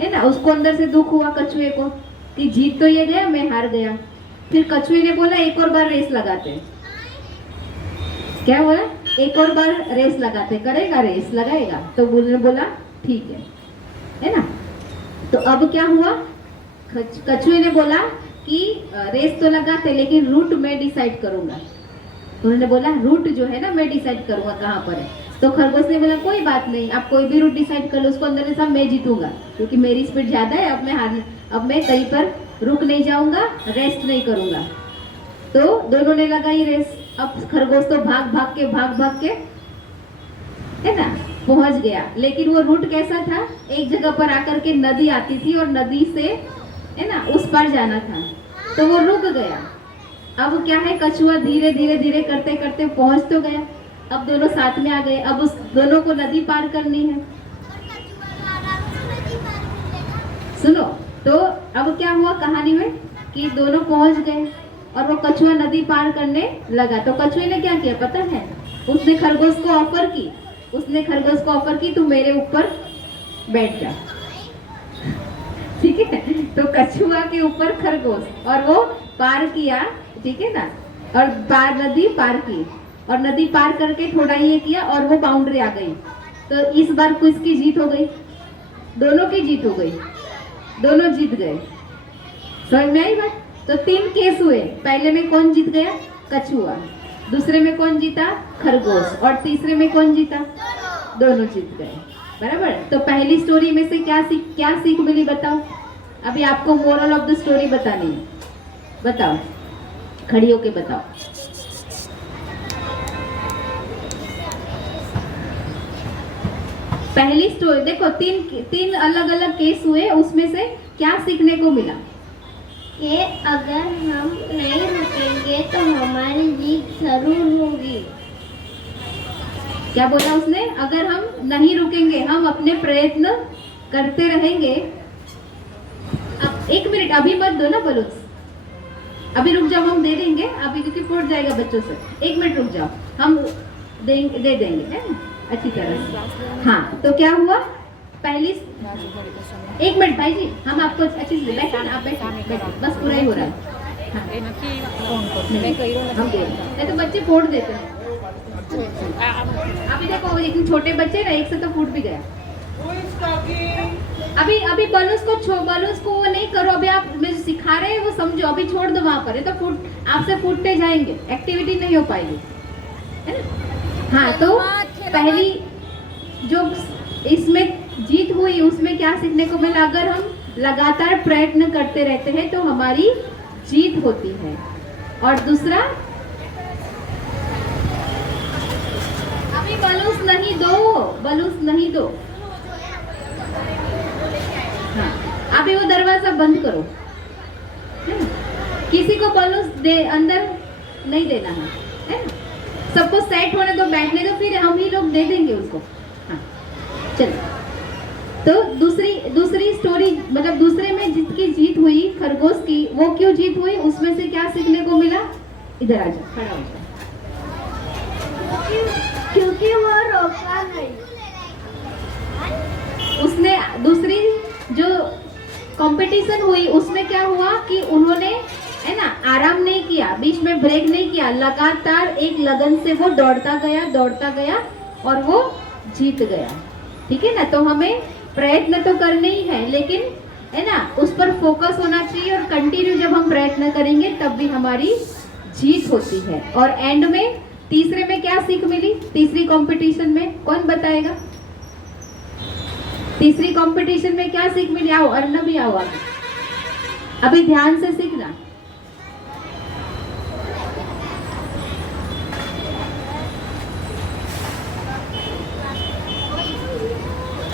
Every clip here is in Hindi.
है ना। उसको अंदर से दुख हुआ कछुए को कि जीत तो ये गया, मैं हार गया। फिर कछुए ने बोला एक और बार रेस लगाते हैं। क्या बोला? एक और बार रेस लगाते। करेगा रेस? लगाएगा? तो बुल ने बोला ठीक है ना। तो अब क्या हुआ, कछुए ने बोला कि रेस तो लगाते लेकिन रूट मैं डिसाइड करूंगा। उन्होंने बोला रूट जो है ना मैं डिसाइड करूंगा कहाँ पर है। तो खरगोश ने बोला कोई बात नहीं, आप कोई भी रूट डिसाइड कर लो, उसको अंदर से मैं जीतूंगा क्योंकि मेरी स्पीड ज्यादा है। अब मैं कहीं पर रुक नहीं जाऊंगा, रेस्ट नहीं करूंगा। तो दोनों ने लगाई रेस। अब खरगोश तो भाग भाग के है ना पहुंच गया, लेकिन वो रूट कैसा था, एक जगह पर आकर के नदी आती थी और नदी से है ना उस पार जाना था, तो वो रुक गया। अब क्या है, कछुआ धीरे धीरे धीरे करते करते पहुंच तो गया। अब दोनों साथ में आ गए, अब उस दोनों को नदी पार करनी है। सुनो, तो अब क्या हुआ कहानी में कि दोनों पहुंच गए और वो कछुआ नदी पार करने लगा। तो कछुए ने क्या किया पता है, उसने खरगोश को ऑफर की तू मेरे ऊपर बैठ जा। ठीक है, तो कछुआ के ऊपर खरगोश और वो पार किया, ठीक है ना, और नदी पार की और नदी पार करके थोड़ा ये किया और वो बाउंड्री आ गई। तो इस बार क्विज की जीत हो गई, दोनों की जीत हो गई, दोनों जीत गए। समझ में आई बात? तो 3 केस हुए। पहले में कौन जीत गया? कछुआ। दूसरे में कौन जीता? खरगोश। और तीसरे में कौन जीता? दोनों जीत गए। बराबर। तो पहली स्टोरी में से क्या सीख मिली बताओ? अभी आपको मोरल ऑफ द स्टोरी बतानी है, बताओ, खड़ी होके बताओ। पहली स्टोरी देखो, तीन अलग अलग केस हुए, उसमें से क्या सीखने को मिला? कि अगर हम नहीं रुकेंगे तो हमारी जीत जरूर होगी। क्या बोला उसने? अगर हम नहीं रुकेंगे, हम अपने प्रयत्न करते रहेंगे। अब 1 मिनट अभी मत दो ना बलून्स, अभी रुक जाओ, हम दे देंगे अभी क्योंकि फूट जाएगा बच्चों से। 1 मिनट रुक जाओ, हम दे देंगे है अच्छी तरह से। हाँ, तो क्या हुआ? पहली 1 मिनट भाई जी, हम आपको अच्छी से बैठे, आप बैठे, बस पूरा ही हो रहा है। हाँ। नहीं तो बच्चे फोड़ देते हैं। अभी देखो एक छोटे बच्चे ना, एक से तो फूट भी गया। अभी बलून्स को वो नहीं करो, अभी आप मैं सिखा रहे हैं वो समझो, अभी छोड़ दो वहां पर, है तो आपसे फूटते जाएंगे, एक्टिविटी नहीं हो पाएगी, है ना। हाँ, तो पहली जो इसमें जीत हुई उसमें क्या सीखने को मिला? अगर हम लगातार प्रयत्न करते रहते हैं तो हमारी जीत होती है। और दूसरा, अभी बलून्स नहीं दो। हाँ, अभी वो दरवाजा बंद करो, है ना? किसी को बलून्स अंदर नहीं देना है ना? सबको सेट होने दो, बैठने दो, फिर हम ही लोग दे देंगे उसको। हाँ, चलो। तो दूसरी स्टोरी मतलब दूसरे में जिसकी जीत हुई खरगोश की, वो क्यों जीत हुई, उसमें से क्या सीखने को मिला? इधर आ जाओ, खड़ा हो जाओ। क्योंकि वो रोका नहीं। उसने दूसरी जो कंपटीशन हुई उसमें क्या हुआ कि उन्होंने है ना आराम नहीं किया, बीच में ब्रेक नहीं किया, लगातार एक लगन से वो दौड़ता गया और वो जीत गया। ठीक है ना। तो हमें प्रयत्न तो करने ही है, लेकिन है ना उस पर फोकस होना चाहिए और कंटिन्यू जब हम प्रयत्न करेंगे तब भी हमारी जीत होती है। और एंड में तीसरे में क्या सीख मिली? तीसरी कंपटीशन में कौन बताएगा? तीसरी कंपटीशन में क्या सीख मिली? आओ अर्नब भी आओ, अभी ध्यान से सीखना।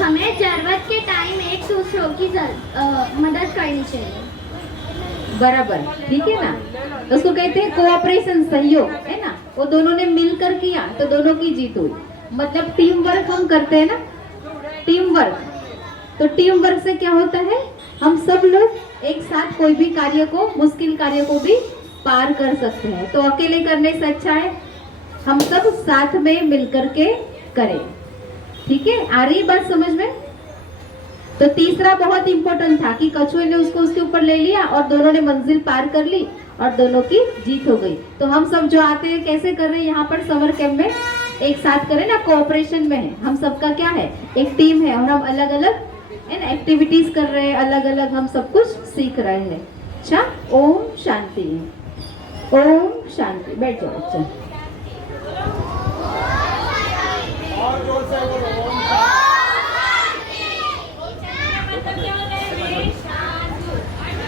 हमें जरूरत के टाइम एक दूसरों की मदद करनी चाहिए। बराबर, ठीक है ना। उसको कहते हैं कोऑपरेशन, सहयोग, है ना। वो दोनों ने मिलकर किया तो दोनों की जीत हुई। मतलब टीम वर्क हम करते हैं ना, टीम वर्क। तो टीम वर्क से क्या होता है, हम सब लोग एक साथ कोई भी कार्य को, मुश्किल कार्य को भी पार कर सकते हैं। तो अकेले करने से अच्छा है हम सब साथ में मिलकर के करें। ठीक है, आ रही बात समझ में? तो तीसरा बहुत इंपॉर्टेंट था कि कछुए ने उसको उसके ऊपर ले लिया और दोनों ने मंजिल पार कर ली और दोनों की जीत हो गई। तो हम सब जो आते हैं कैसे कर रहे हैं यहाँ पर समर कैंप में, एक साथ करें ना, कोऑपरेशन में है। हम सबका क्या है, एक टीम है और हम अलग अलग एक्टिविटीज कर रहे हैं, अलग अलग हम सब कुछ सीख रहे हैं। अच्छा, ओम शांति, ओम शांति। बैठ जाओ बच्चा। और जोर से बोलो, ओम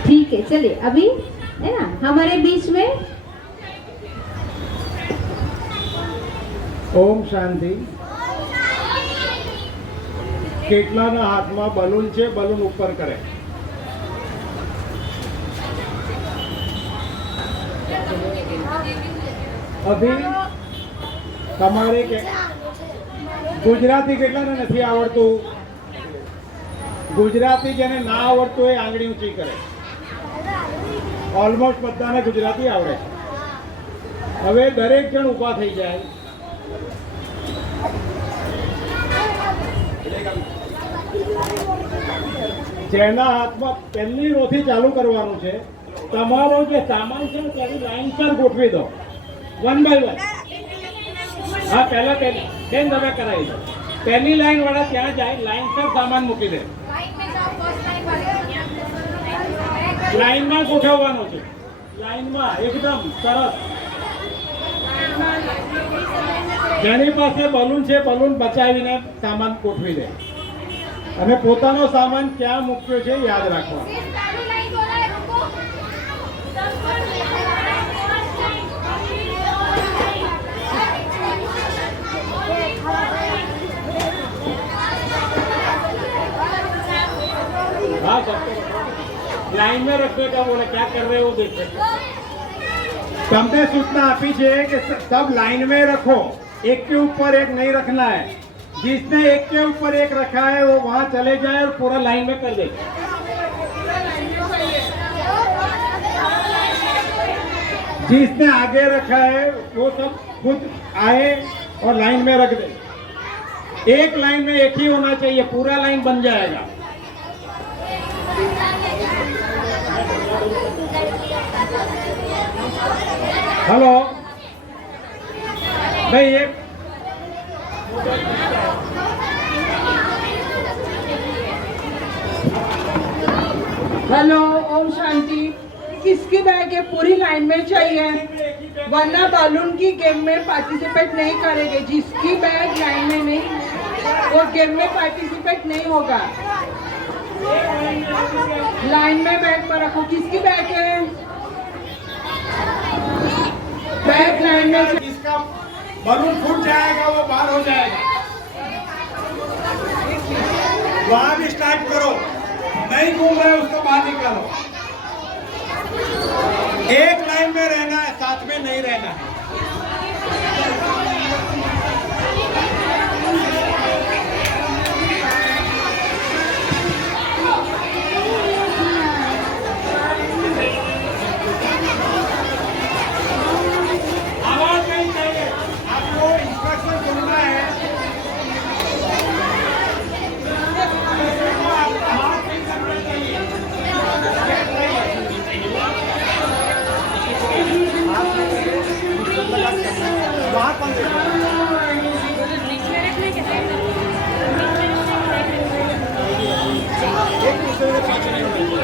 ठीक है, चलिए अभी है ना हमारे बीच में ઓમ શાંતિ। કેટલાના હાથમાં બલૂન છે, બલૂન ઉપર કરે। અભી તમારે કે ગુજરાતી કેટલાને નથી આવડતું? ગુજરાતી જેને ના આવડતું એ આંગળી ઊંચી કરે। ઓલમોસ્ટ બધાને ગુજરાતી આવડે છે। હવે દરેક જણ ઊભા થઈ જાય। જેના હાથમાં પહેલી રોથી ચાલુ કરવાનું છે, તમારો જે સામાન છે તેની લાઈનસર ગોઠવી દો, વન બાય વન। હા, પહેલા બેન તમે કરાવી દો। પહેલી લાઈન વાળા ત્યાં જાય, લાઈનસર સામાન મૂકી દે। લાઈનમાં ગોઠવવાનું છે, લાઈનમાં એકદમ સરસ। જેની પાસે બલૂન છે, બલૂન બચાવીને સામાન ગોઠવી દે અને પોતાનો સામાન ક્યાં મૂક્યો છે યાદ રાખવાનું। हाँ, सबको लाइन में रखने का बोला, क्या कर रहे हो देखो। તમને सूचना આપી છે कि सब लाइन में रखो, एक के ऊपर एक नहीं रखना है। जिसने एक के ऊपर एक रखा है वो वहां चले जाए और पूरा लाइन में कर दे। जिसने आगे रखा है वो सब खुद आए और लाइन में रख दे। एक लाइन में एक ही होना चाहिए, पूरा लाइन बन जाएगा। हेलो भाई, ये हेलो, ओम शांति। किसकी बैग है पूरी लाइन में चाहिए, वरना बलून की गेम में पार्टिसिपेट नहीं करेंगे। जिसकी बैग लाइन में नहीं, वो गेम में पार्टिसिपेट नहीं होगा। लाइन में बैग पर रखो। किसकी बैग है, बैग लाइन में। इसका बलून फूट जाएगा, वो बाहर हो जाएगा। वहां भी स्टार्ट करो, नहीं घूम रहे उसको बाहर निकालो। एक लाइन में रहना है, साथ में नहीं रहना है। आवाज नहीं चाहिए, आपको इंस्ट्रक्शन सुनना है। आपका हाथ नहीं करना चाहिए। वहाँ कौन से? एक दूसरे के पीछे नहीं होना चाहिए।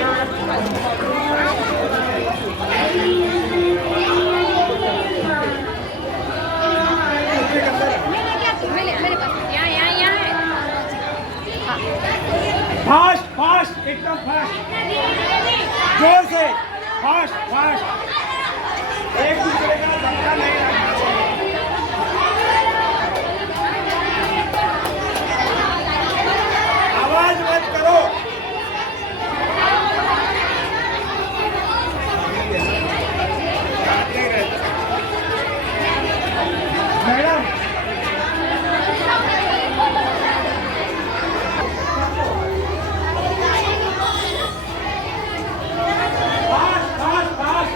फास्ट फास्ट, एकदम फास्ट, जोर से, फास्ट फास्ट। एक दूसरे का धक्का नहीं लगना चाहिए। आवाज मत करो। Madam, fast fast fast.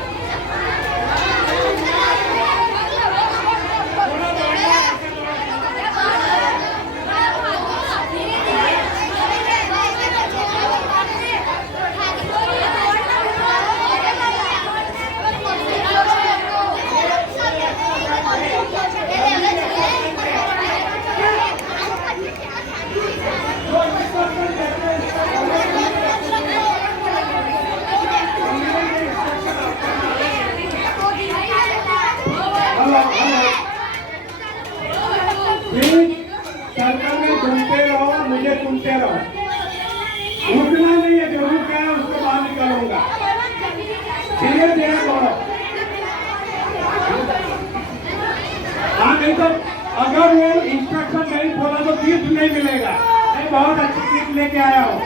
बहुत अच्छी टिप लेके आया हूँ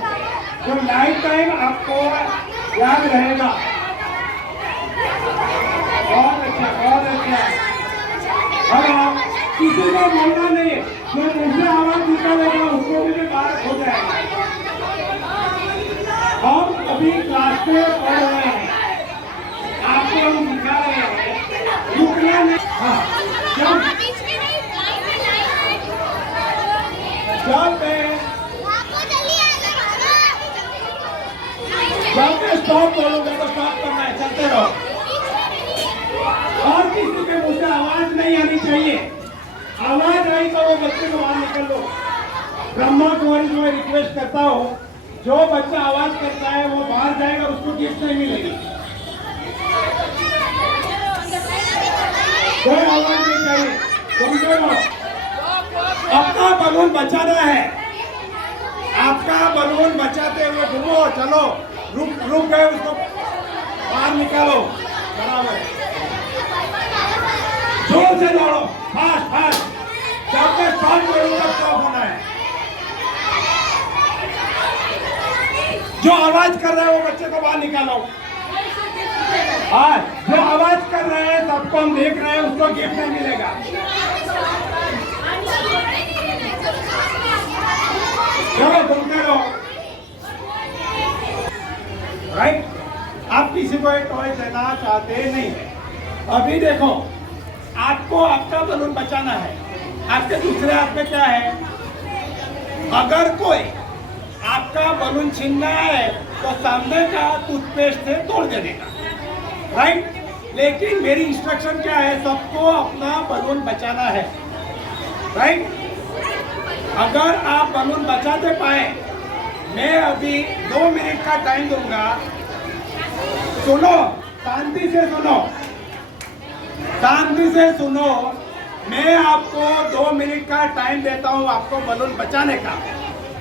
जो लाइफ टाइम आपको याद रहेगा। बहुत अच्छा, बहुत अच्छा। अब आप किसी को बोलना नहीं है, जो दूसरे आवाज निकालेगा उसको भी बाहर हो जाएगा। हम अभी क्लास में पढ़ रहे हैं, आपको हम सिखा रहे हैं, रुकना नहीं। हाँ, जब मैं स्टॉप बोलूंगा तो स्टॉप करना है, चलते रहो। और किसी के मुंह से आवाज नहीं आनी चाहिए। आवाज आई तो वो बच्चे को बाहर निकल लो। ब्रह्मा कुमारी को मैं रिक्वेस्ट करता हूँ, जो बच्चा आवाज करता है वो बाहर जाएगा, उसको गिफ्ट नहीं मिलेगी। कोई आवाज नहीं चाहिए, समझो लो। अपना बलून बचाना है, आपका बलून बचाते हुए घूमो। चलो, रुक गए, उसको बाहर निकालो। बराबर है, जोर से दौड़ो, फास्ट फास्ट। जब मैं स्टॉप करूंगा स्टॉप होना है। जो आवाज कर रहे हैं वो बच्चे को बाहर निकालो। हाँ, जो आवाज कर रहे हैं सबको हम देख रहे हैं, उसको गिफ्ट नहीं मिलेगा। चलो सुनते रहो। राइट, आप किसी को एक टॉय देना चाहते नहीं। अभी देखो, आपको आपका बलून बचाना है। आपके दूसरे हाथ में क्या है? अगर कोई आपका बलून छीनना है तो सामने का टूथपेस्ट से तोड़ देने का। राइट, लेकिन मेरी इंस्ट्रक्शन क्या है? सबको अपना बलून बचाना है। राइट, अगर आप बलून बचाते पाए, मैं अभी 2 मिनट का टाइम दूंगा। सुनो, शांति से सुनो, शांति से सुनो। मैं आपको 2 मिनट का टाइम देता हूं आपको बलून बचाने का,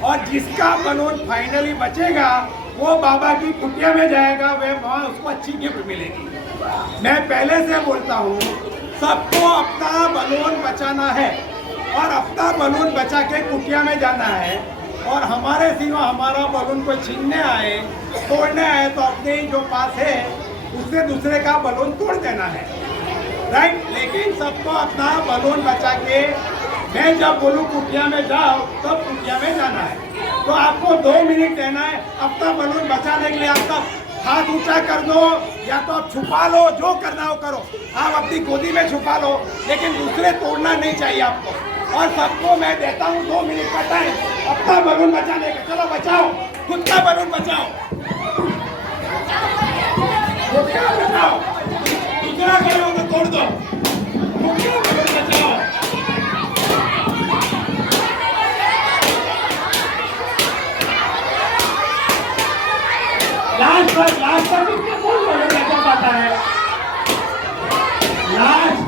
और जिसका बलून फाइनली बचेगा वो बाबा की कुटिया में जाएगा, वहाँ उसको अच्छी गिफ्ट मिलेगी। मैं पहले से बोलता हूँ, सबको अपना बलून बचाना है और अपना बलून बचा के कुटिया में जाना है। और हमारे सिवा हमारा बलून कोई छीनने आए, तोड़ने आए तो अपने जो पास है उससे दूसरे का बलून तोड़ देना है। राइट, लेकिन सबको अपना बलून बचा के, मैं जब बोलूँ कुटिया में जाओ तब कुटिया में जाना है। तो आपको 2 मिनट देना है अपना बलून बचाने के लिए। आपका हाथ ऊंचा कर दो, या तो आप छुपा लो, जो करना हो करो। आप अपनी गोदी में छुपा लो, लेकिन दूसरे तोड़ना नहीं चाहिए आपको। और सबको मैं देता हूँ 2 मिनट का टाइम अपना बलून बचाने का। चलो बचाओ, खुद का बलून बचाओ, खुद का बचाओ। दूसरा करो तो तोड़ दो, खुद का बलून बचाओ। लास्ट तक इसमें कौन बलून बचा पाता है? लास्ट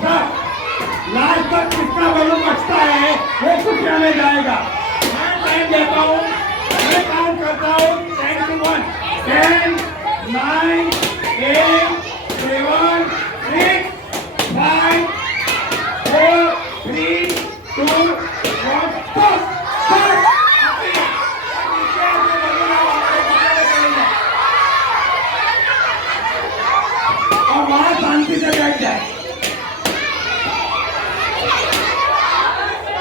तक किसका बलून बचता है वो कुटिया में जाएगा। मैं टाइम देता हूँ, मैं काउंट करता हूँ 10 to 1, 10, 9, 8, 7, 6, 5, 4, 3, 2, 1, stop। और वहां शांति से बैठ जाए।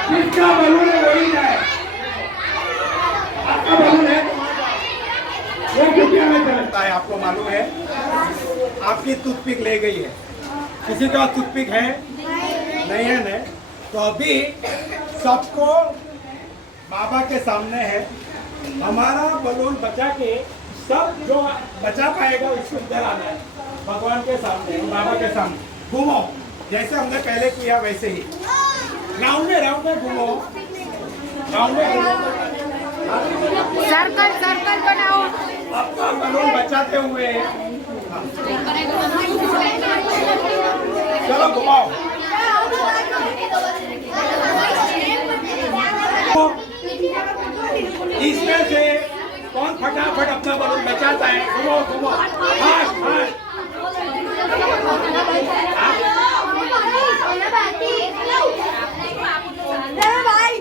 जिसका बलून है वही जाए। आपका बलून है वो कुटिया में चलता है। आपको मालूम है, आपकी टूथपिक ले गई है। किसी का टूथपिक है? नहीं है ना? तो अभी सबको बाबा के सामने है, हमारा बलून बचा के सब जो बचा पाएगा उसको इधर आना है, भगवान के सामने, बाबा के सामने। घूमो, जैसे हमने पहले किया वैसे ही राउंड में घूमो, राउंड में घूमो, सर्कल बनाओ। अपना बलून बचाते हुए चलो घुमाओ। इसमें से कौन फटाफट अपना बलून बचाता है? घुमो घुमो, फास्ट फास्ट। भाई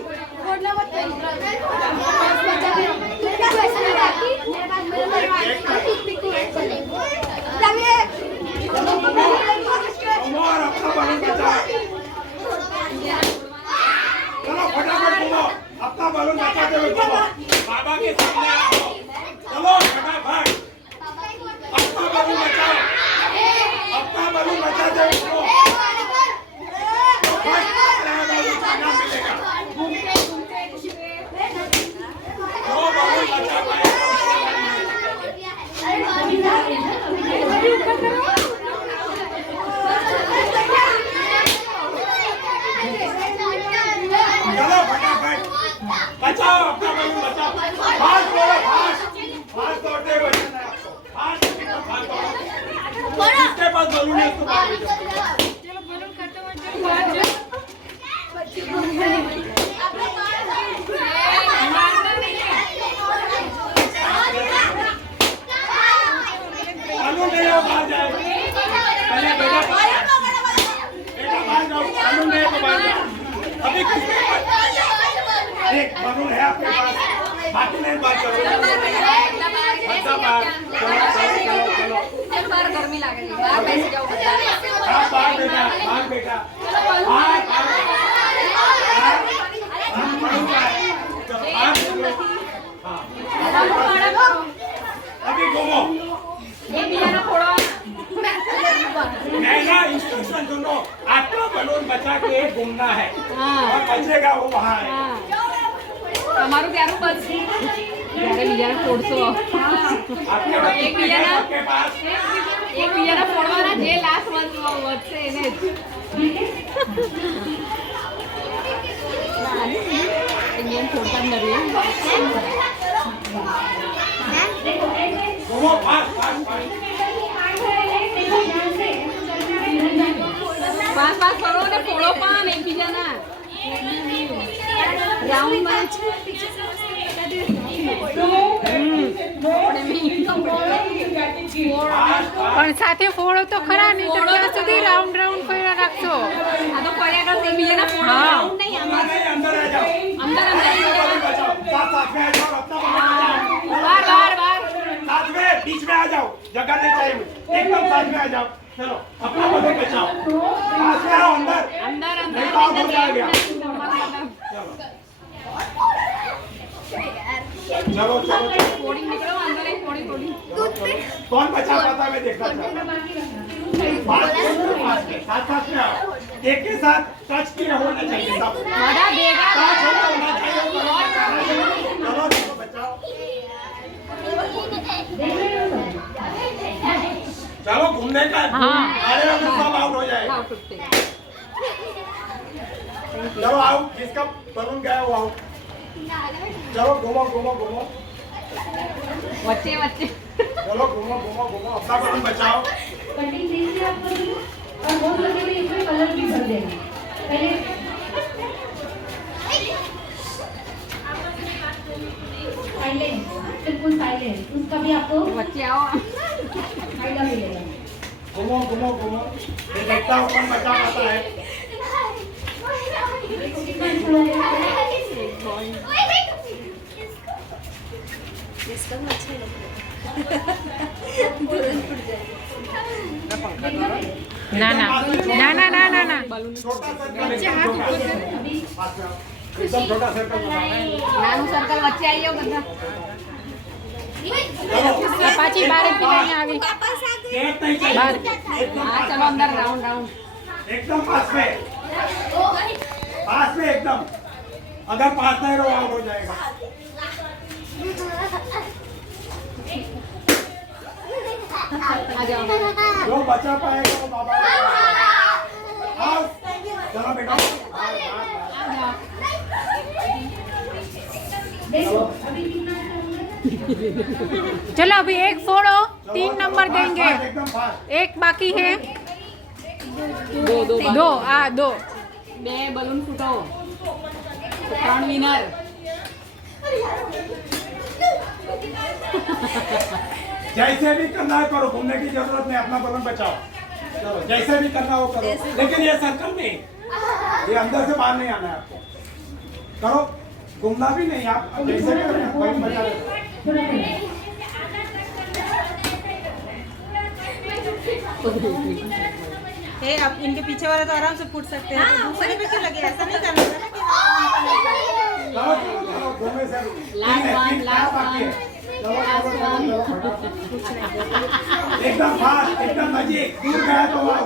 बाहर चलो चलो चलो बाहर गर्मी लागे बाहर बैठ जाओ हाँ बाहर बेटा अभी घूमो नहीं ना इंस्ट्रक्शन सुनो आपको बलून बचा के घूमना है और बचेगा वो वहाँ है તમારું ત્યાંનું બસ જ્યારે બીજાને ફોડશો आपके पास એકબીજાને ફોડવાના જે લાસ્ટ વધશે એને જ ફોડતા જ નથી घूमो पास પાસ પાસ કરો ને ફોડો પણ એકબીજાના રાઉન્ડમાં પણ સાથે ફોડો તો ખરા નહીં તો ત્યાં સુધી રાઉન્ડ રાઉન્ડ કર્યા રાખશો આ તો કર્યા કરશે એકબીજાના ફોડો हाँ। રાઉન્ડ નહીં આમાં अंदर आ जाओ અંદર बचाओ साथ में आ जाओ अपना બાર બાર બાર साथ में बीच में आ जाओ जगह नहीं चाहिए मुझे एकदम साथ में आ जाओ चलो अपना बलून बचाओ पास में आओ अंदर અંદર અંદર नहीं तो आउट हो जाएगा चलो चलो चलो ફોડી નીકળો અંદર એક ફોડી ફોડી कौन बचा पाता है मैं देखना चाहता हूँ साथ साथ में आओ एक के साथ टच किए होना चाहिए सब બધા ભેગા टच होना चाहिए चलो चलो बचाओ चलो घूमने का हाँ। अरे अगर सब आउट हो जाएगा લાવ તૂટતે चलो आओ जिसका बलून गया वो आओ चलो घूमो घूमो घूमो વચ્ચે વચ્ચे चलो घूमो घूमो घूमो अपना बलून बचाओ कटिंग दीजिए आप और बहुत लगे हुए इसमें कलर भी भर देना पहले साइलेंट बिल्कुल साइलेंट उसका भी आपको વચ્ચે આવો फायदा मिलेगा घूमो घूमो घूमो ये देखता हूँ कौन बचा पाता है ના ના ના ના ના ના ના छोटा सर्कल एकदम छोटा सर्कल बनाना है નાનું સર્કલ વચ્ચે આવી જાઓ બધા પાછી બાર એક લઈને આવી गेट नहीं बाहर। चाहिए एकदम હા ચલો અંદર રાઉન્ડ રાઉન્ડ एकदम पास में एकदम अगर पास नहीं रहो आउट हो जाएगा આ જાઓ जो बचा पाएगा वो बाबा आओ चलो बेटा देखो अभी कितना चलो अभी एक फोड़ो 3 नंबर देंगे एकदम फास्ट एक बाकी है દો દો दो आ दो બે બલૂન ફૂટો ત્રણ વિનર जैसे भी करना है करो घूमने की जरूरत नहीं अपना बलून बचाओ चलो जैसे भी करना हो करो लेकिन ये सर्कल में ये अंदर से बाहर नहीं आना है आपको करो घूमना भी नहीं आप जैसे भी करें बलून बचा लो आप इनके पीछे वाला तो आराम से फूट सकते हैं तो दूसरे पे क्यों लगे ऐसा नहीं करना था ना चलो चलो चलो घूमने से Last one, last बाकी है one. चलो चलो चलो एकदम फास्ट एकदम नजीक दूर गया तो आओ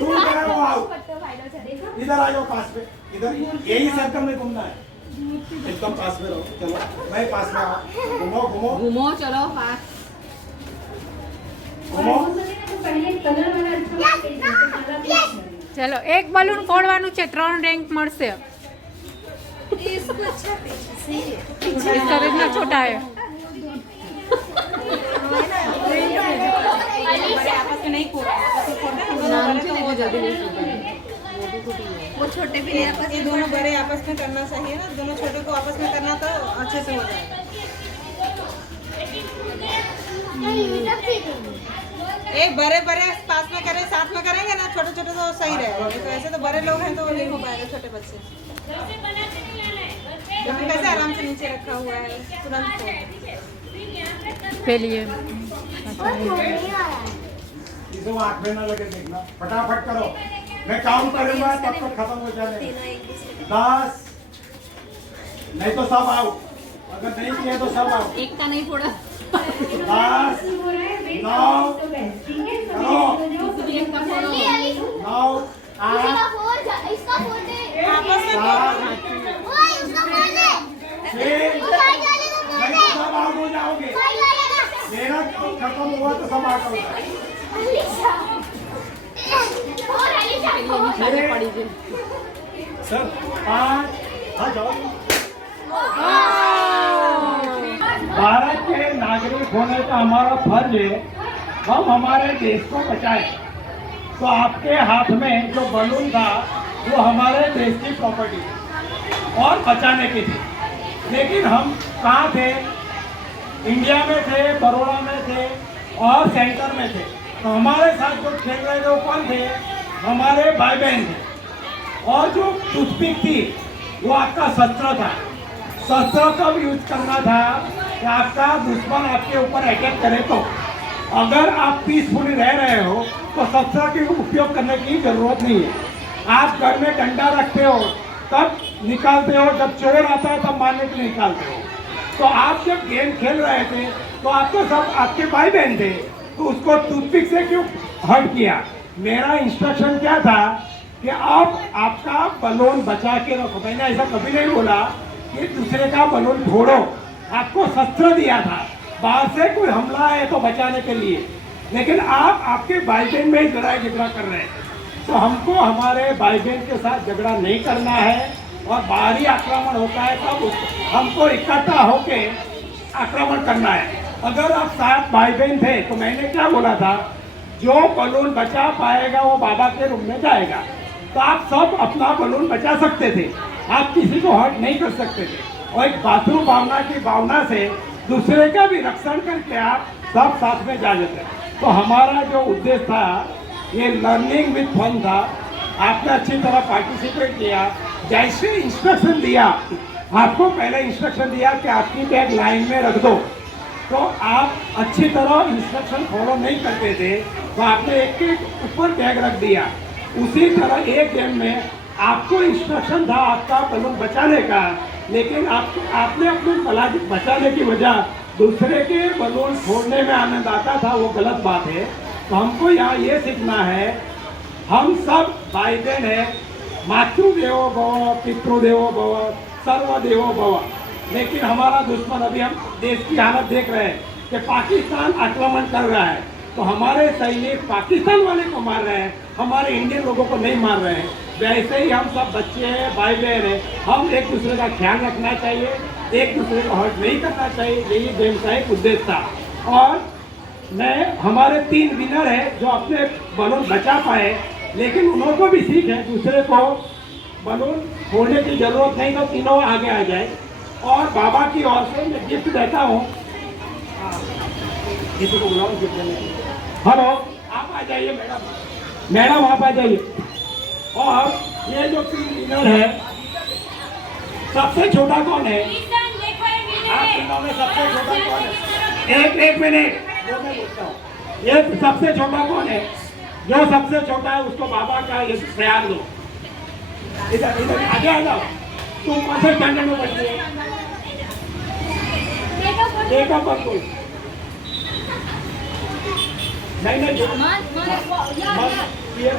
दूर गया वो आओ इधर आ जाओ पास में इधर यही सर्कल में घूमना है एकदम पास में रहो चलो मैं पास में आओ घूमो घूमो ઘૂમો ચલો ફાસ્ટ घूमो पहले कलर वाला अच्छा चलो एक बलून फोड़વાનું છે 3 રેન્ક મળશે इसका इतना छोटा है आपस में नहीं फोड़ा वो छोटे भी नहीं आपस ये दोनों बड़े आपस में करना चाहिए ना दोनों छोटे को आपस में करना तो अच्छे से हो जाएगा एक बड़े बड़े पास में करें साथ में करेंगे ना छोटे छोटे तो सही रहेगा तो ऐसे तो बड़े लोग हैं तो नहीं हो पाएगा छोटे बच्चे कैसे आराम से नीचे रखा हुआ है तुरंत પેલી એ इसे वो आँख में ना लगे देखना, फटाफट करो, मैं काउंट करूंगा तब तक खत्म हो जाने। 10, नहीं तो सब आउट, अगर नहीं किया तो सब आउट। एक का नहीं फोड़ा 10, 9, करो, 9, 8, इसका फोड़ दे 7, ओए उसका फोड़ दे 6, नहीं तो सब आउट हो जाओगे। मेरा खत्म हुआ तो सब आउट हो जाएगा। सर 5, हाँ जाओ। भारत के नागरिक होने का हमारा फर्ज है हम हमारे देश को बचाएं। तो आपके हाथ में जो बलून था वो हमारे देश की प्रॉपर्टी और बचाने की थी, लेकिन हम कहाँ थे? इंडिया में थे, बड़ौदा में थे और सेंटर में थे। तो हमारे साथ जो खेल रहे थे वो कौन थे? हमारे भाई बहन थे। और जो टूथपिक थी वो आपका शस्त्र था। शस्त्र कब यूज करना था कि आपका दुश्मन आपके ऊपर अटैक करे तो। अगर आप पीसफुली रह रहे हो तो शस्त्र के उपयोग करने की जरूरत नहीं है। आप घर में डंडा रखते हो तब निकालते हो, जब चोर आता है तब मारने के लिए निकालते हो। तो आप जब गेम खेल रहे थे तो आपको सब आपके भाई बहन थे, तो उसको टूथपिक से क्यों हर्ट किया? मेरा इंस्ट्रक्शन क्या था कि आप आपका बलून बचा के रखो। मैंने ऐसा कभी नहीं बोला कि दूसरे का बलून फोड़ो। आपको शस्त्र दिया था, बाहर से कोई हमला है तो बचाने के लिए, लेकिन आप आपके भाई बहन में ही लड़ाई झगड़ा कर रहे हैं। तो हमको हमारे भाई बहन के साथ झगड़ा नहीं करना है और बाहरी आक्रमण होता है तब हमको इकट्ठा होके आक्रमण करना है। अगर आप 7 भाई बहन थे तो मैंने क्या बोला था? जो बलून बचा पाएगा वो बाबा के रूम में जाएगा। तो आप सब अपना बलून बचा सकते थे, आप किसी को हर्ट नहीं कर सकते थे। और एक बाथरूम भावना की भावना से दूसरे का भी रक्षण करके आप सब साथ में जा जाते। तो हमारा जो उद्देश्य था ये लर्निंग विथ फन था। आपने अच्छी तरह पार्टिसिपेट किया। जैसे इंस्ट्रक्शन दिया, आपको पहले इंस्ट्रक्शन दिया कि आपकी बैग लाइन में रख दो, तो आप अच्छी तरह इंस्ट्रक्शन फॉलो नहीं करते थे, तो आपने एक के ऊपर बैग रख दिया। उसी तरह एक गेम में आपको इंस्ट्रक्शन था आपका बलून बचाने का, लेकिन आपने अपने बचाने की वजह दूसरे के बलून फोड़ने में आनंद आता था, वो गलत बात है। तो हमको यहाँ ये सीखना है, हम सब भाई बहन है, मातृदेवो भव, पितृदेवो भव, सर्वदेवो भव। लेकिन हमारा दुश्मन, अभी हम देश की हालत देख रहे हैं कि पाकिस्तान आक्रमण कर रहा है, तो हमारे सैनिक पाकिस्तान वाले को मार रहे हैं, हमारे इंडियन लोगों को नहीं मार रहे हैं। वैसे ही हम सब बच्चे हैं, भाई बहन हैं, हम एक दूसरे का ख्याल रखना चाहिए, एक दूसरे को हर्ट नहीं करना चाहिए। यही गेम का एक उद्देश्य था। और मैं हमारे 3 विनर हैं जो अपने बलून बचा पाए, लेकिन उनको भी सीख है दूसरे को बलून फोड़ने की जरूरत नहीं, तो तीनों आगे आ जाए। और बाबा की ओर से मैं गिफ्ट देता हूँ, किसी को बुलाओ गिफ्ट देने। हेलो, आप आ जाइए मैडम, मैडम आप आ जाइए। और ये जो 3 विनर है, सबसे छोटा कौन है? आप तीनों में सबसे छोटा कौन है? एक मिनट, वो मैं बोलता हूँ। ये सबसे छोटा कौन है? जो सबसे छोटा है उसको बाबा का ये प्यार दो। इधर इधर आगे आ जाओ। तुम कौन से स्टैंडर्ड में पढ़ती हो? देखो पर कोई नहीं नहीं ये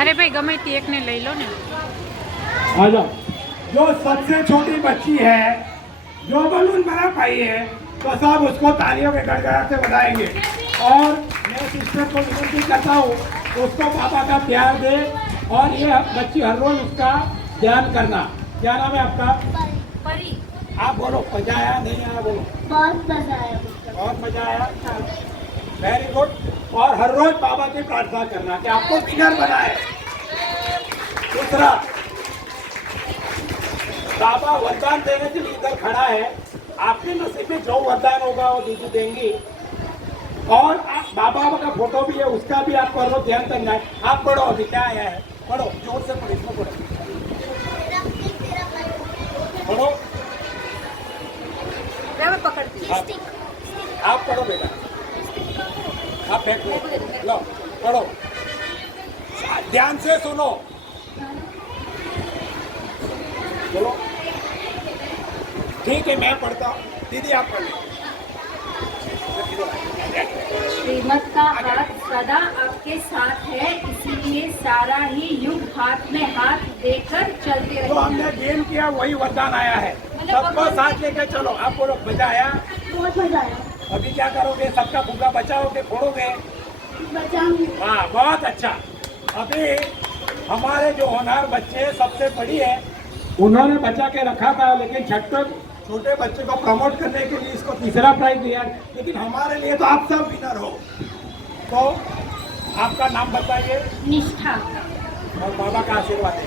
અરે ભાઈ ગમે તે એકને લઈ લો ને. आ जाओ। जो सबसे छोटी बच्ची है, जो बलून बना पाई है, तो सब उसको तालियों के गड़गड़ाहट से बधाएंगे। और मैं सिस्टर को विनती करता हूँ उसको पापा का प्यार दे, और ये बच्ची हर रोज उसका ध्यान करना। क्या नाम है आपका? परी। आप बोलो, मजा आया नहीं आया? बोलो। बहुत मजा आया। बहुत मजा आया। Very good. और हर रोज बाबा की प्रार्थना करना कि आपको विनर बनाए। दूसरा, बाबा वरदान देने के लिए इधर खड़ा है, आपके नसीब में जो वरदान होगा वो दीदी देंगी। और बाबा का फोटो भी है, उसका भी आप पढ़ लो, ध्यान करना है। आप पढ़ो, अभी क्या आया है, पढ़ो जोर से पढ़ो, इसमें पढ़ो, पढ़ो। मैं पकड़ती हूँ। आप पढ़ो बेटा, आप फेंक लो, पढ़ो, ध्यान से सुनो, बोलो। ठीक है, मैं पढ़ता हूँ, दीदी आप पढ़ लो। श्रीमत का हाथ सदा आपके साथ है, इसीलिए सारा ही युग हाथ में हाथ देकर चलते तो रहिए। हमने गेम किया, वही वरदान आया है। सबको साथ लेके चलो। आप बोलो, मजा आया? बहुत मजा आया। अभी क्या करोगे? सबका फुग्गा बचाओगे, फोड़ोगे? बचाऊंगी। हाँ, बहुत अच्छा। अभी हमारे जो होनहार बच्चे सबसे बड़ी है, उन्होंने बचा के रखा था, लेकिन झटपट छोटे बच्चे को प्रमोट करने के लिए इसको तीसरा प्राइज दिया। लेकिन हमारे लिए तो आप सब विनर हो। तो आपका नाम बताइए निष्ठा। और बाबा का आशीर्वाद है।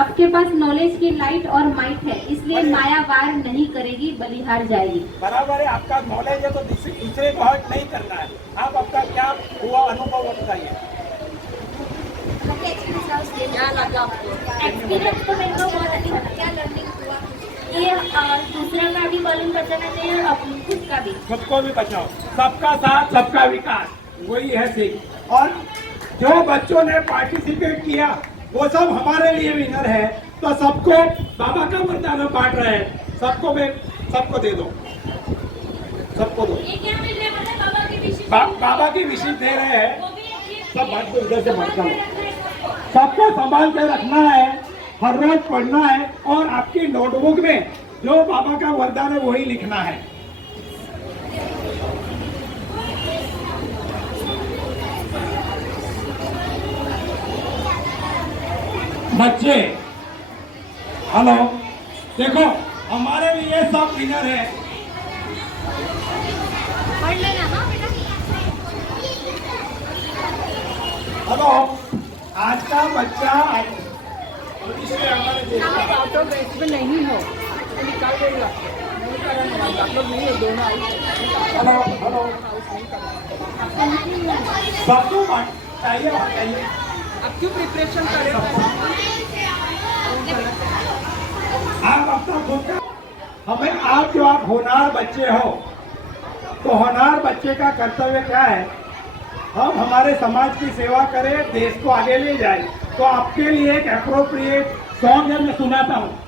आपके पास नॉलेज की लाइट और माइट है, इसलिए माया वार नहीं करेगी, बलिहार जाएगी। बराबर है, आपका नॉलेज है तो दूसरे को हर्ट नहीं करना है। आप आपका क्या हुआ अनुभव बताइए। एक्सपीरियंस तो मेरे को बहुत अच्छा लगा। क्या लर्निंग हुआ? ये दूसरा का भी बलून बचाना चाहिए और अपने खुद का भी। खुद को भी बचाओ, सबका साथ सबका विकास, वही है सीख। और जो बच्चों ने पार्टिसिपेट किया वो सब हमारे लिए विनर है। तो सबको बाबा का वरदान बांट रहे हैं, सबको दे दो, सबको दो। ये क्या मिल रहा है? मतलब बाबा की विशेष बाबा की विशेष दे रहे हैं, वो भी एक सब बात को इधर से बात करो। सबको संभाल के रखना है, हर रोज पढ़ना है और आपकी नोटबुक में जो बाबा का वरदान है वही लिखना है। बच्चे हेलो, देखो हमारे लिए सब विनर है। पढ़ लेना। हाँ बेटा। हेलो, आज का बच्चा भविष्य हमारे देश का। आउट ऑफ बेस्ट में नहीं हो तो निकाल देगा, नहीं करना वाला आप लोग नहीं है, दोनों आई। हेलो हेलो, सबको चाहिए चाहिए। अब क्यों प्रिपरेशन करें? आप अपना खुद का, हमें आप जो आप होनहार बच्चे हो, तो होनहार बच्चे का कर्तव्य क्या है? हम हमारे समाज की सेवा करें, देश को आगे ले जाए। तो आपके लिए एक एप्रोप्रिएट सॉन्ग है, मैं सुनाता हूँ।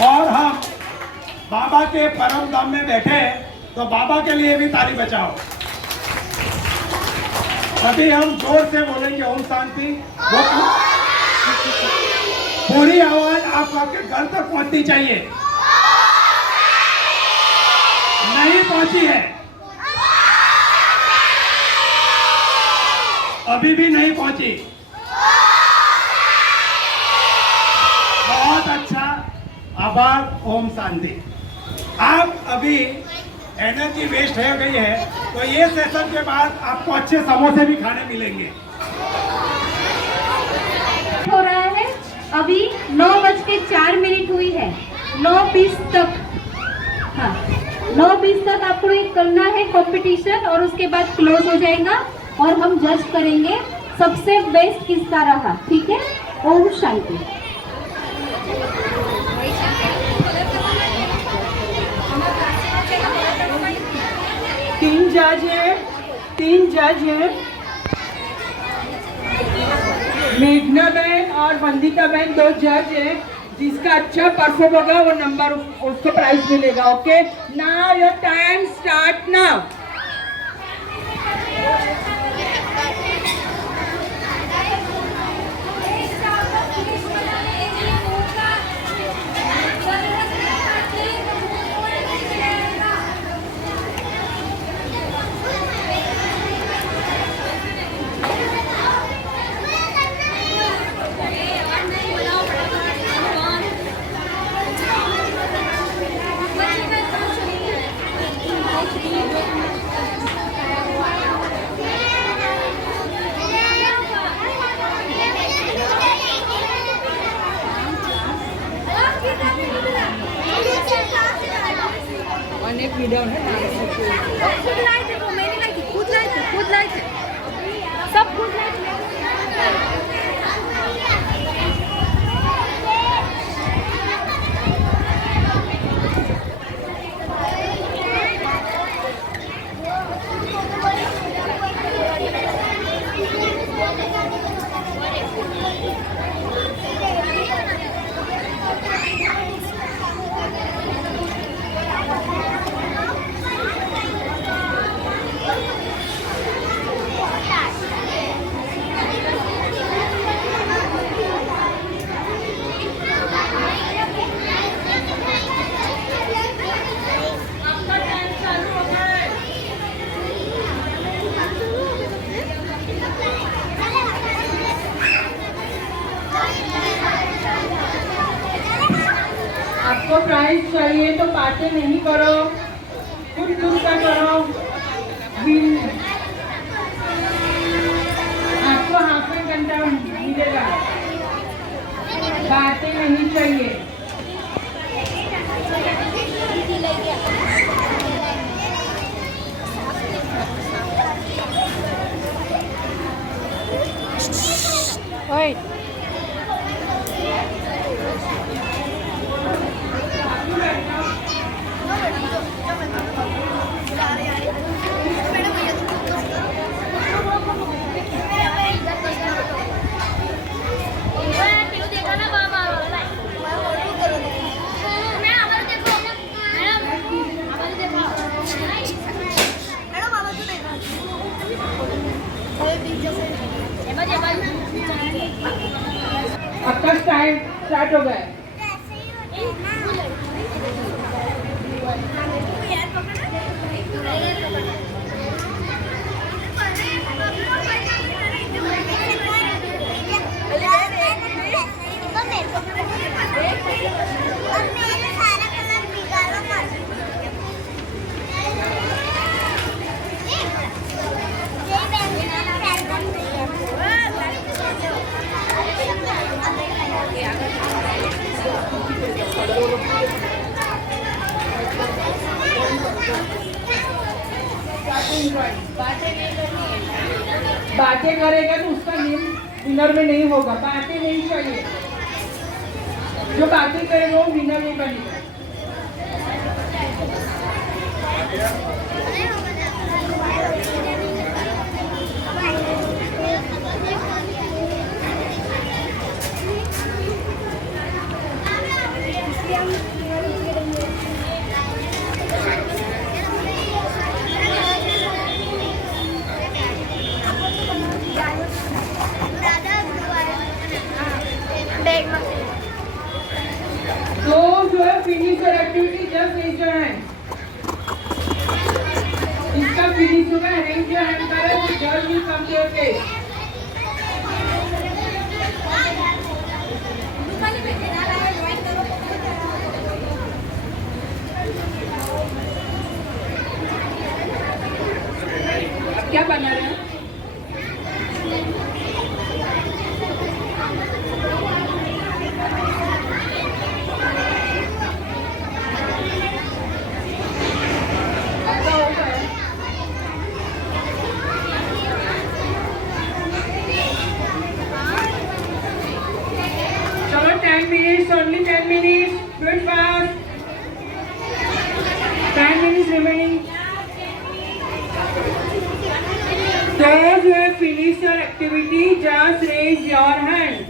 और हम बाबा के परम धाम में बैठे हैं, तो बाबा के लिए भी ताली बजाओ। अभी हम जोर से बोलेंगे ओम शांति। पूरी आवाज आपके घर तक पहुंचनी चाहिए। नहीं पहुंची है, अभी भी नहीं पहुंची। बहुत अच्छा, आभार, ओम शांति। आप अभी एनर्जी वेस्ट हो गई है, तो ये सेशन के बाद आपको अच्छे समोसे भी खाने मिलेंगे। हो रहा है अभी 9:04 हुई है। 9:20 तक, हाँ 9:20 तक आपको एक करना है कंपटीशन, और उसके बाद क्लोज हो जाएगा और हम जज करेंगे सबसे बेस्ट किसका रहा। ठीक है, ओम शांति। तीन जज है, मेघना बहन और वंदिता बहन 2 जज है। जिसका अच्छा परफॉर्म होगा वो नंबर, उसको प्राइज मिलेगा। Okay, now your time start now. Video है ना खुद लाए थे वो, मैंने लाई थी, खुद लाए थे सब खुद लाए थे। आपको प्राइस चाहिए तो बातें नहीं करो, खुद का करो। आपको हाफ में घंटा मिलेगा, बातें नहीं चाहिए। ओए आपका स्टार्ट हो गया है। बातें करेगा तो उसका नेम विनर में नहीं होगा। बातें नहीं चाहिए, जो बातें करेगा वो विनर नहीं बनेगा। तो जो है finish your activity, just raise your hand. इसका फिनिश होगा, रेज योर हैंड करे तो जज will come to your place. अब क्या बना रहे हैं? चलो 10 minutes, only 10 minutes. Do it fast. 10 minutes remaining. Those who have finished your activity, just raise your hand.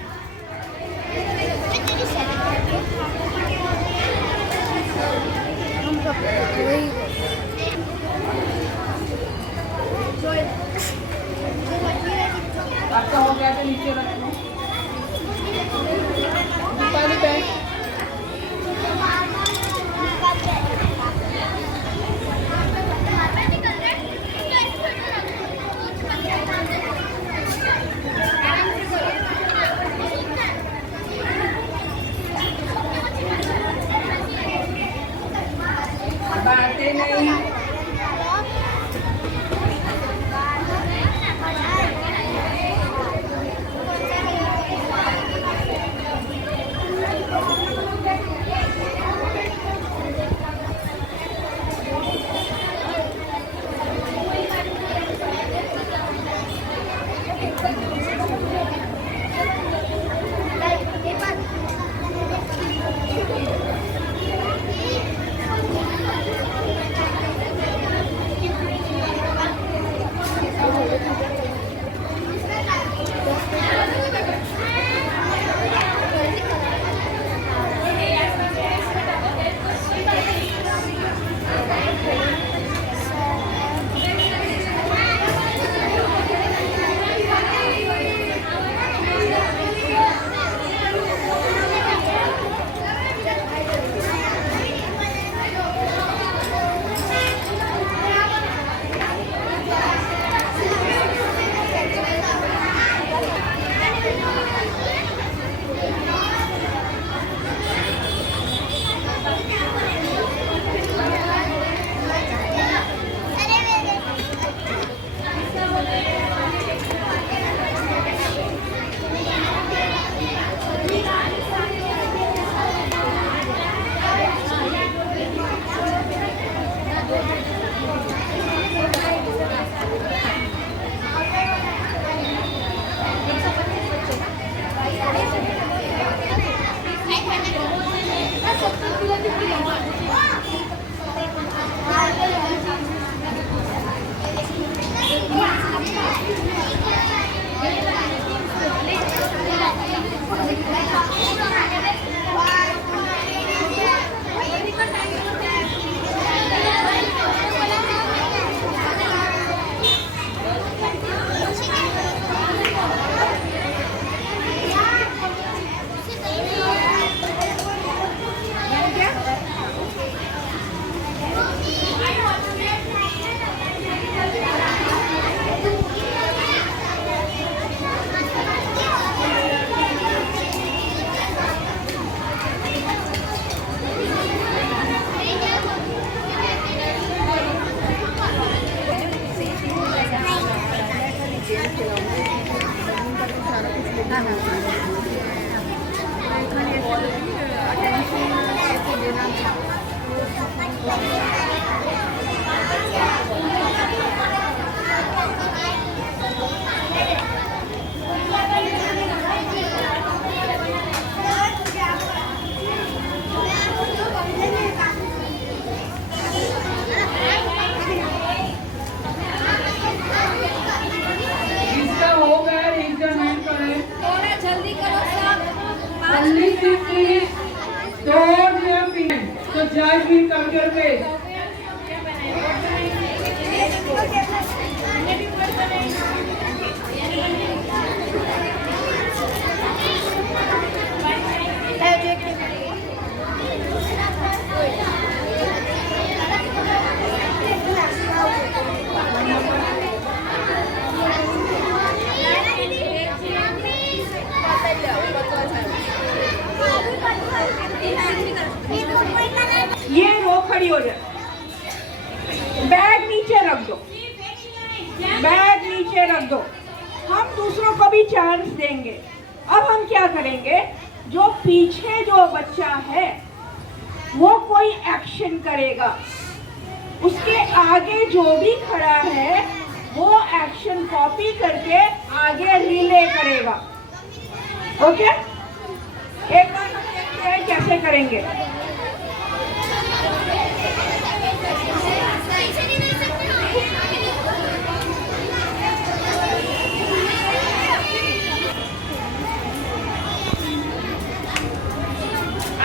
आपका हो गया तो नीचे रखो। दीपाली बहन, बातें नहीं। Only please don't wear pink. So judge will come to your face. ये रो खड़ी हो जाए, बैग नीचे रख दो, बैग नीचे रख दो। हम दूसरों को भी चांस देंगे। अब हम क्या करेंगे, जो पीछे जो बच्चा है वो कोई एक्शन करेगा, उसके आगे जो भी खड़ा है वो एक्शन कॉपी करके आगे रिले करेगा। ओके, एक बार हम देखते हैं कैसे करेंगे।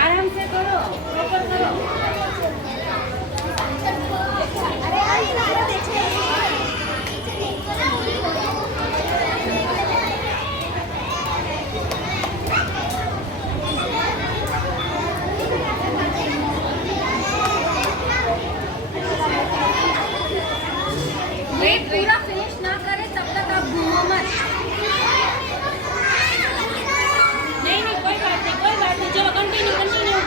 आराम से करो, प्रॉपर करो। वेट पूरा फिनिश ना करे तब तक आप घूमो मत। नहीं नहीं कोई बात नहीं, कोई बात नहीं, चलो कंटिन्यू कंटिन्यू।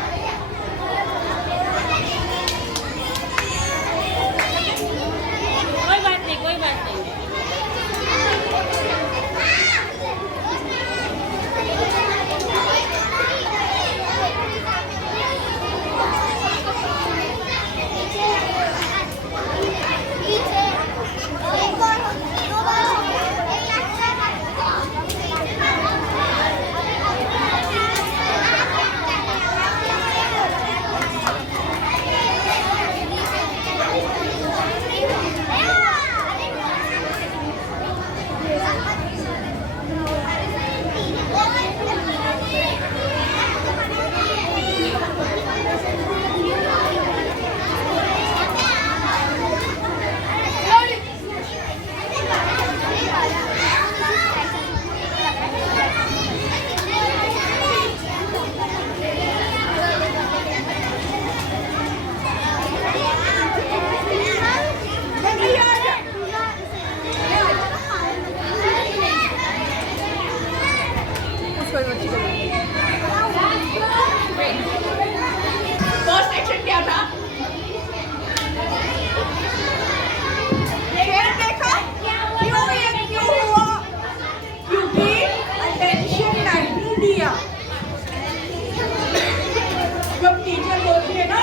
कोई बात नहीं, कोई बात नहीं। फर्स्ट एक्शन क्या था? खेल देखा? क्यों ये क्यों हुआ? क्योंकि अटेंशन नहीं दिया। जब टीचर बोलती है ना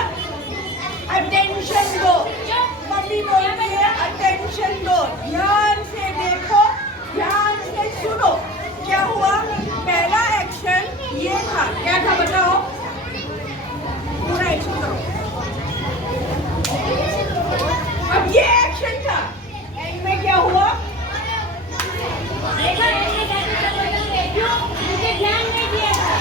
अटेंशन दो, मम्मी बोलती है अटेंशन दो, ध्यान से देखो, ध्यान से सुनो। क्या हुआ? पहला एक्शन ये था, क्या था बताओ? पूरा एक्शन करो। अब ये एक्शन था, एंड में क्या हुआ? मुझे ध्यान नहीं दिया।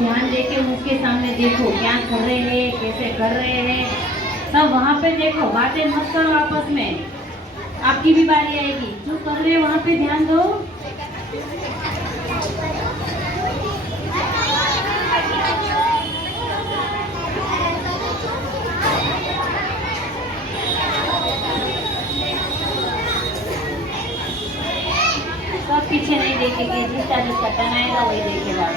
ध्यान देके उसके सामने देखो क्या कर रहे हैं, कैसे कर रहे हैं, सब वहाँ पे देखो, बातें मत करो आपस में। आपकी भी बारी आएगी, जो कर रहे हैं वहाँ पे ध्यान दो। सब पीछे नहीं देखेंगे, जिसका जिसका टर्न आएगा वही देखेगा।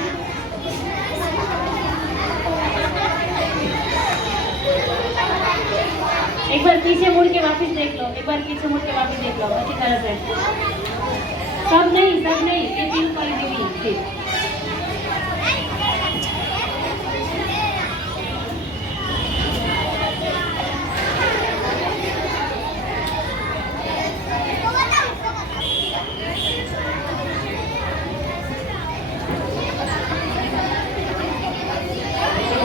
एक बार पीछे मुड़ के वापस देख लो, एक बार पीछे मुड़ के वापस देख लो, अच्छी तरह से। सब नहीं, ये तीन पर भी।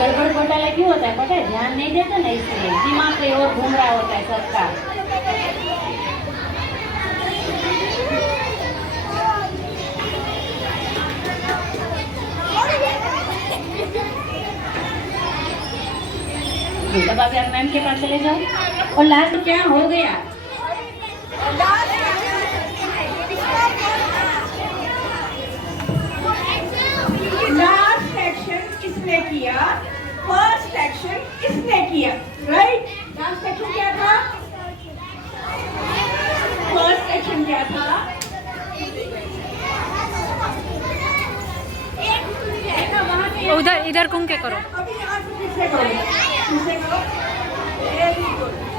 गड़बड़ घोटाला क्यों होता है पता है? ध्यान नहीं देता ना, इसलिए दिमाग कहीं और घूम रहा होता है सबका। अब अभी आप मैम के पास चले जाओ। और लास्ट क्या हो गया? लास्ट एक्शन किसने किया? फर्स्ट एक्शन किसने किया? राइट? लास्ट एक्शन क्या था? फर्स्ट एक्शन क्या था? उधर इधर घूम के करो। अभी यहाँ से फिर से करो, फिर से करो। Very good.